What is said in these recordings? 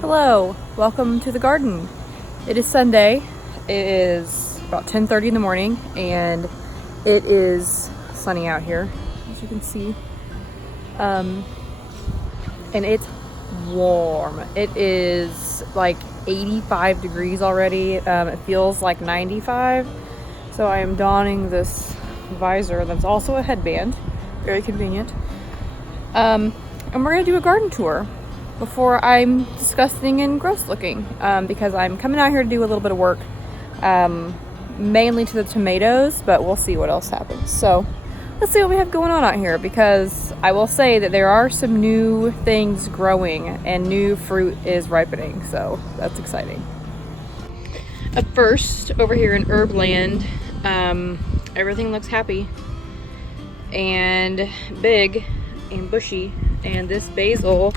Hello, welcome to the garden. It is Sunday. It is about 10:30 in the morning and it is sunny out here, as you can see. And it's warm. It is like 85 degrees already. It feels like 95. So I am donning this visor that's also a headband. Very convenient. And we're gonna do a garden tour before I'm disgusting and gross looking, because I'm coming out here to do a little bit of work, mainly to the tomatoes, but we'll see what else happens. So let's see what we have going on out here, because I will say that there are some new things growing and new fruit is ripening, so that's exciting. Up first, over here in Herbland, everything looks happy and big and bushy, and this basil,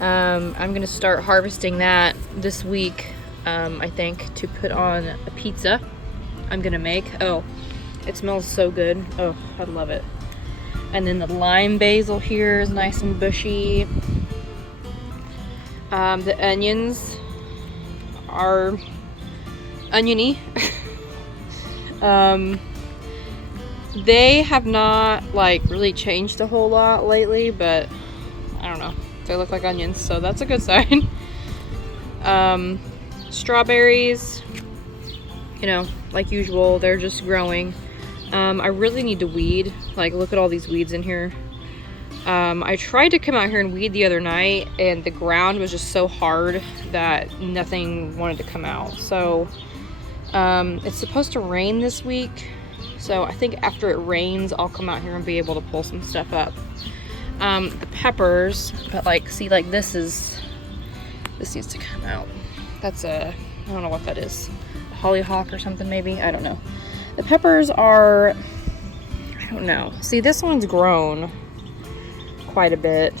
I'm gonna start harvesting that this week, I think, to put on a pizza I'm gonna make. Oh, it smells so good. Oh, I love it. And then the lime basil here is nice and bushy. The onions are oniony. They have not like really changed a whole lot lately, but I don't know. They look like onions, so that's a good sign. Strawberries, you know, like usual, they're just growing. I really need to weed. Like, look at all these weeds in here. I tried to come out here and weed the other night, and the ground was just so hard that nothing wanted to come out. So it's supposed to rain this week, so I think after it rains I'll come out here and be able to pull some stuff up. The peppers, but like, see, like this needs to come out. That's I don't know what that is, a hollyhock or something maybe, I don't know. The peppers are, I don't know. See, this one's grown quite a bit.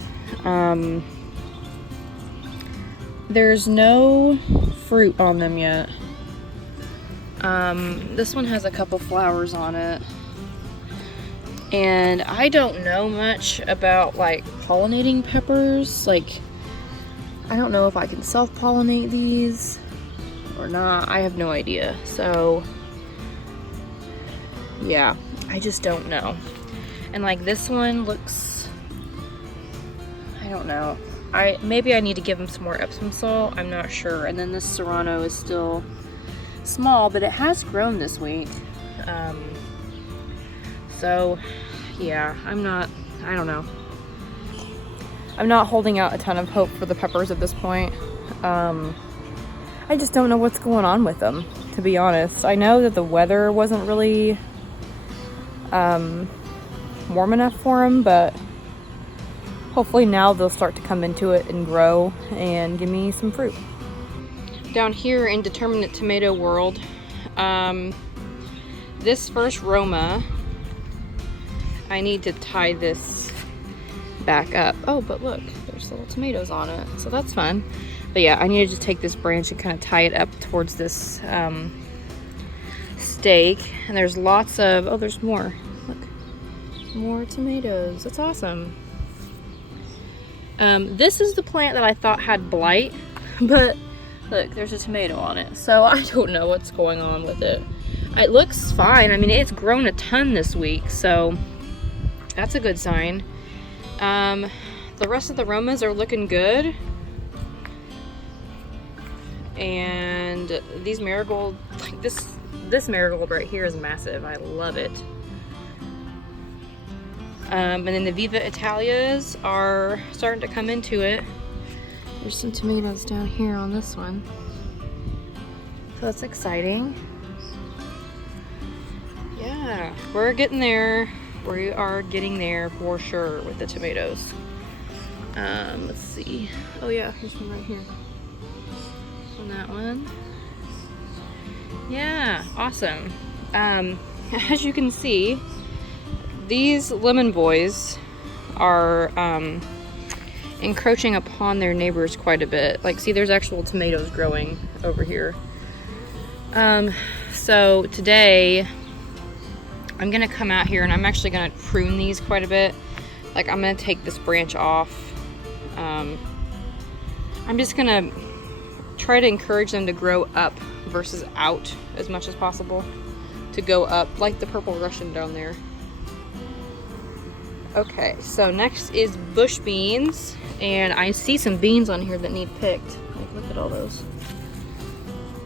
There's no fruit on them yet. This one has a couple flowers on it. And I don't know much about like pollinating peppers. Like, I don't know if I can self-pollinate these or not. I have no idea. So yeah, I just don't know. And like this one looks, I don't know. Maybe I need to give them some more Epsom salt. I'm not sure. And then this serrano is still small, but it has grown this week. So yeah, I don't know. I'm not holding out a ton of hope for the peppers at this point. I just don't know what's going on with them, to be honest. I know that the weather wasn't really warm enough for them, but hopefully now they'll start to come into it and grow and give me some fruit. Down here in Indeterminate Tomato World, this first Roma, I need to tie this back up. Oh, but look, there's little tomatoes on it, so that's fun. But yeah, I need to just take this branch and kind of tie it up towards this stake. And there's lots of, oh, there's more. Look, more tomatoes. That's awesome. This is the plant that I thought had blight, but look, there's a tomato on it. So I don't know what's going on with it. It looks fine. I mean, it's grown a ton this week, so that's a good sign. The rest of the Romas are looking good. And these marigold, like this marigold right here is massive. I love it. And then the Viva Italias are starting to come into it. There's some tomatoes down here on this one. So that's exciting. Yeah, we're getting there. We are getting there for sure with the tomatoes. Let's see. Oh yeah, there's one right here. On that one. Yeah, awesome. As you can see, these lemon boys are encroaching upon their neighbors quite a bit. Like, see, there's actual tomatoes growing over here. So today I'm gonna come out here and I'm actually gonna prune these quite a bit. Like, I'm gonna take this branch off. I'm just gonna try to encourage them to grow up versus out as much as possible. To go up, like the purple Russian down there. Okay, so next is bush beans, and I see some beans on here that need picked. Like, look at all those.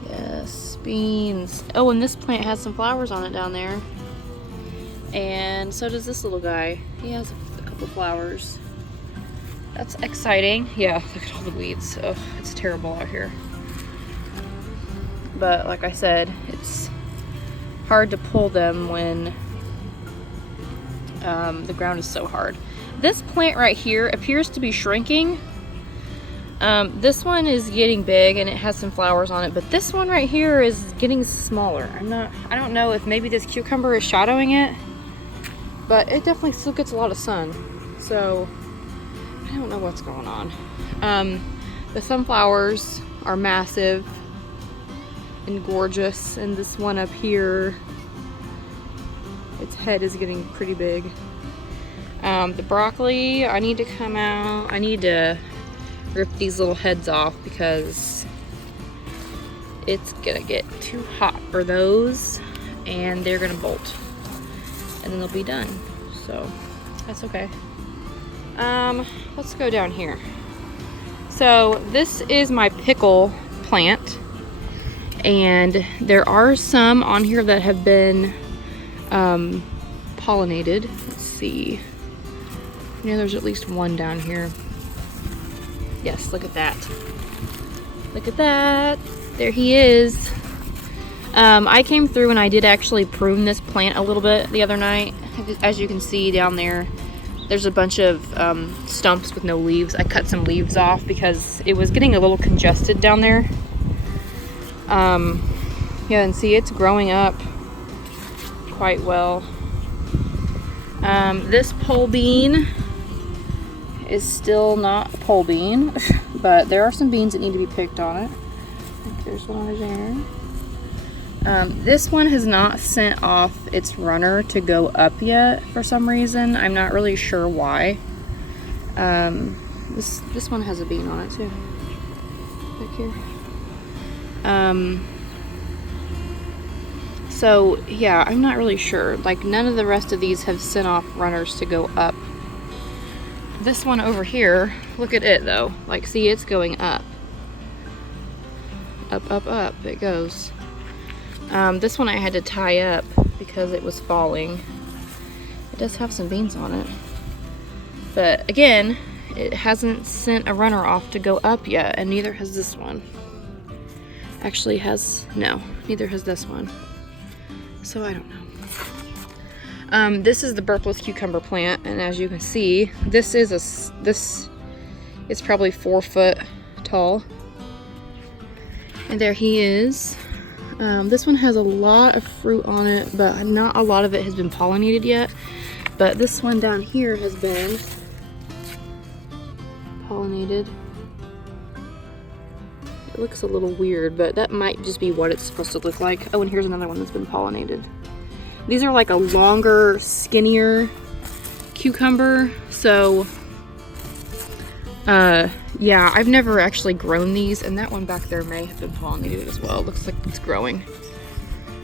Yes, beans. Oh, and this plant has some flowers on it down there. And so does this little guy. He has a couple flowers. That's exciting. Yeah, look at all the weeds. Oh, it's terrible out here. But like I said, it's hard to pull them when the ground is so hard. This plant right here appears to be shrinking. This one is getting big and it has some flowers on it, but this one right here is getting smaller. I don't know if maybe this cucumber is shadowing it, but it definitely still gets a lot of sun. So I don't know what's going on. The sunflowers are massive and gorgeous, and this one up here, its head is getting pretty big. The broccoli, I need to come out. I need to rip these little heads off because it's gonna get too hot for those and they're gonna bolt and then they'll be done. So that's okay. Let's go down here. So this is my pickle plant, and there are some on here that have been pollinated. Let's see. Yeah, there's at least one down here. Yes, look at that. Look at that. There he is. I came through and I did actually prune this plant a little bit the other night. As you can see down there, there's a bunch of stumps with no leaves. I cut some leaves off because it was getting a little congested down there. Yeah, and see, it's growing up quite well. This pole bean is still not a pole bean, but there are some beans that need to be picked on it. I think there's one over there. This one has not sent off its runner to go up yet for some reason. I'm not really sure why. This one has a bean on it too. Back here. So yeah, I'm not really sure. Like, none of the rest of these have sent off runners to go up. This one over here, look at it though. Like, see, it's going up. Up, up, up, it goes. This one I had to tie up because it was falling. It does have some beans on it. But again, it hasn't sent a runner off to go up yet, and neither has this one. Actually no, neither has this one. So I don't know. This is the burpless cucumber plant, and as you can see, this is probably 4 foot tall. And there he is. This one has a lot of fruit on it, but not a lot of it has been pollinated yet. But this one down here has been pollinated. It looks a little weird, but that might just be what it's supposed to look like. Oh, and here's another one that's been pollinated. These are like a longer, skinnier cucumber. So, yeah, I've never actually grown these, and that one back there may have been pollinated as well. It looks like it's growing.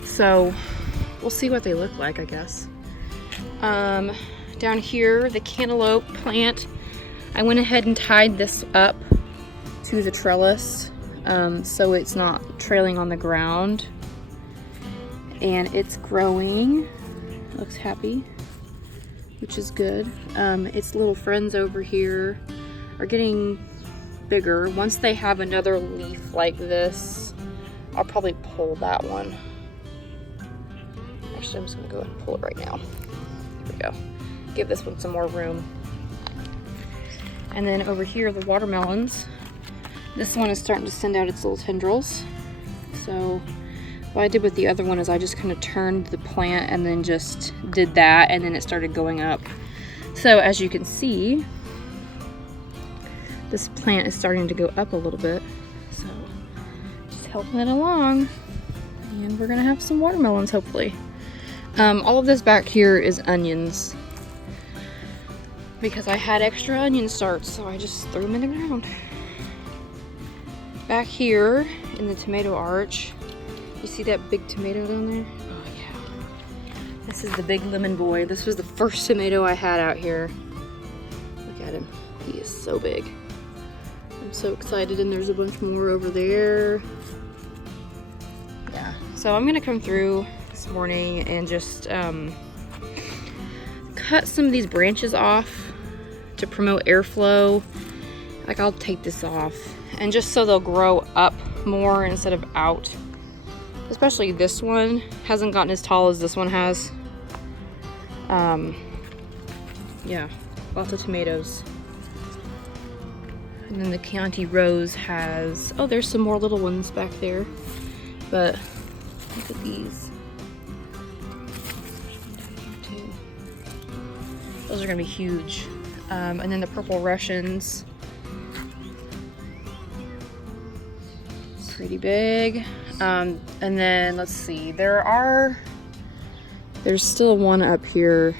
So, we'll see what they look like, I guess. Down here, the cantaloupe plant, I went ahead and tied this up to the trellis so it's not trailing on the ground. And it's growing. It looks happy, which is good. Its little friends over here are getting bigger. Once they have another leaf like this, I'll probably pull that one. Actually, I'm just gonna go ahead and pull it right now. Here we go. Give this one some more room. And then over here, the watermelons. This one is starting to send out its little tendrils. So what I did with the other one is I just kind of turned the plant and then just did that, and then it started going up. So as you can see, this plant is starting to go up a little bit. So just helping it along. And we're gonna have some watermelons, hopefully. All of this back here is onions, because I had extra onion starts, so I just threw them in the ground. Back here in the tomato arch, you see that big tomato down there? Oh yeah. This is the big lemon boy. This was the first tomato I had out here. Look at him. He is so big. I'm so excited, and there's a bunch more over there. Yeah, so I'm gonna come through this morning and just cut some of these branches off to promote airflow. Like, I'll take this off, and just so they'll grow up more instead of out. Especially this one hasn't gotten as tall as this one has. Yeah, lots of tomatoes. And then the Chianti Rose has, oh, there's some more little ones back there. But look at these. Those are gonna be huge. And then the purple Russians. Pretty big. And then let's see, there's still one up here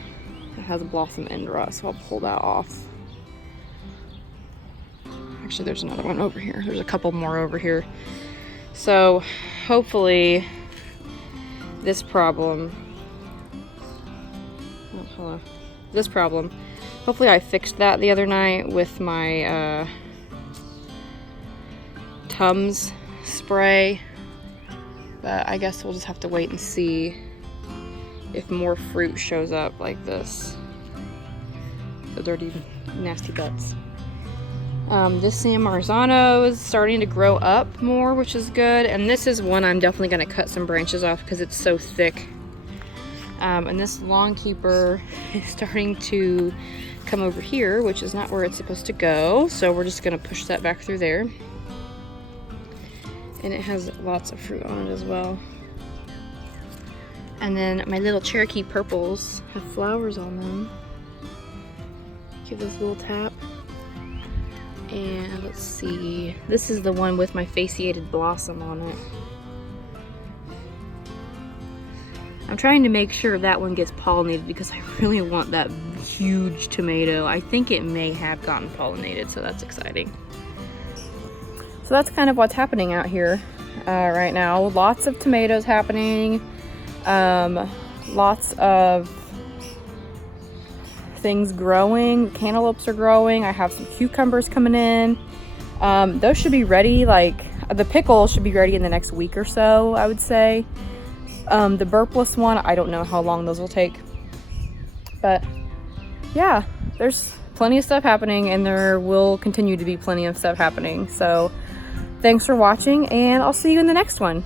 that has a blossom end rot, so I'll pull that off. Actually, there's another one over here. There's a couple more over here. So hopefully this problem, hopefully I fixed that the other night with my Tums spray, but I guess we'll just have to wait and see if more fruit shows up like this. The dirty, nasty butts. This San Marzano is starting to grow up more, which is good, and this is one I'm definitely going to cut some branches off because it's so thick. And this Lawn Keeper is starting to come over here, which is not where it's supposed to go, so we're just going to push that back through there. And it has lots of fruit on it as well. And then my little Cherokee purples have flowers on them. Give this a little tap. And let's see, this is the one with my fasciated blossom on it. I'm trying to make sure that one gets pollinated because I really want that huge tomato. I think it may have gotten pollinated, so that's exciting. So that's kind of what's happening out here right now. Lots of tomatoes happening. Lots of things growing. Cantaloupes are growing. I have some cucumbers coming in. Those should be ready, like the pickle should be ready in the next week or so, I would say. The burpless one, I don't know how long those will take. But yeah, there's plenty of stuff happening, and there will continue to be plenty of stuff happening. So thanks for watching, and I'll see you in the next one.